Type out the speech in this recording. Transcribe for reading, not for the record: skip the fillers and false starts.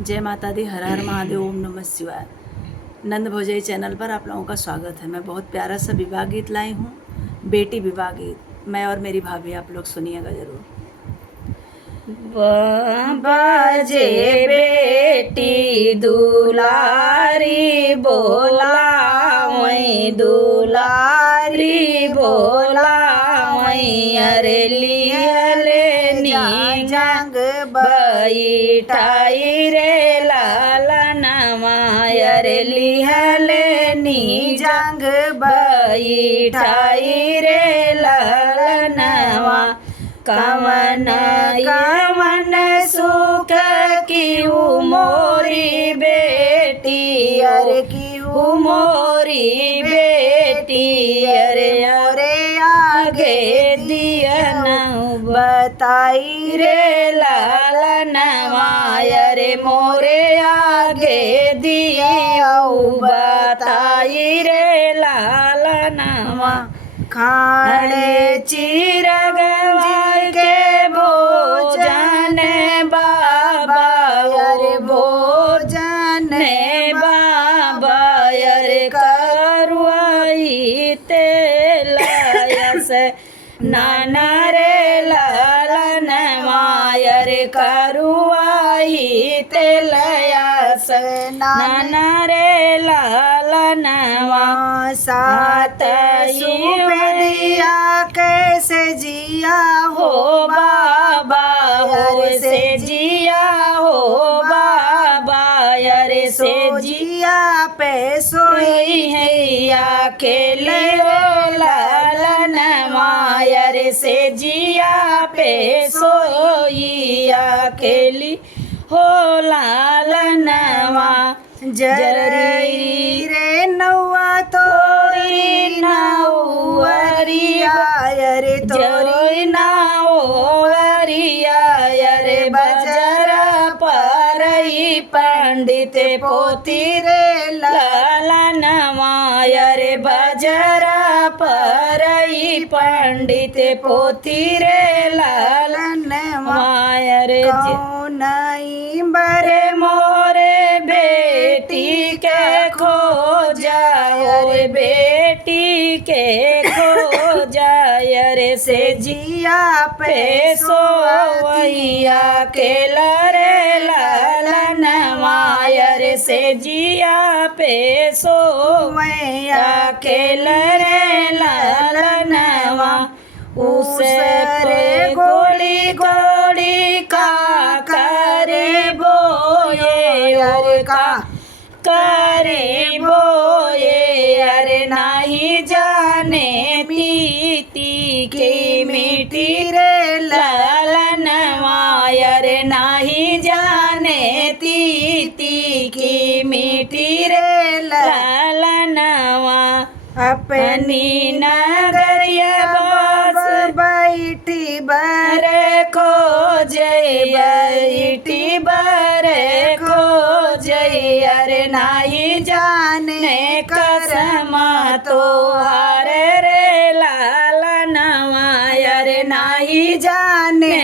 जय माता दी, हर हर महादेव, ओम नमः शिवाय। नंद भोजई चैनल पर आप लोगों का स्वागत है। मैं बहुत प्यारा सा विवाह गीत लाई हूँ, बेटी विवाह गीत। मैं और मेरी भाभी, आप लोग सुनिएगा ज़रूर। बाजे बेटी दुलारी बोलावई दुलारी बोलावई अरे लिहले नी जंग बैठाई रे लालनमा अरे लिहले नी जंग बैठाई रे लालनमा कवन कवन सुख की मोरी बेटी अरे की मोरी बेटी अरे अरे आगे दिया न बताई रे लालनवा अरे मोरे आगे दिया बताई रे लालनवा खाने चिरगवाई के भोजन बाबा अरे भोजन बाबा अरे करुआई तेलायस नाना रे लालन मायर करुआई तेलायस नाना रे लालन सात दिया कैसे जिया हो बाबा अरे से जिया हो बाबा अरे से जिया पे सोई है अकेले लालन मायर से जिया पे सोई अकेली हो लालनवा जरी रे नौआ तोरी नौअरिया रे तोरी नौअरिया रे बजरा परई पंडित पोती रे लालनवा रे बजरा परई पंडित पोती रे लालनवा रे कौनई बरे मोरे बेटी के खो जाय रे बेटी के खो जाय रे से जिया पे सोवैया के लरे लालन मायर से जिया पे सोवैया के लरे लालनवा उसरे गोली गोली का करे बोए और का करे बोए अरे नहीं जाने पीती की मीठी रे लालन अरे नहीं जाने तीती की मीठी रे लालनवा अपनी नगरिया बस बैठी बर खो जय बैठी बर खो जय अरे नहीं जाने कसमा तो हरे रे लालनवा अरे नहीं जाने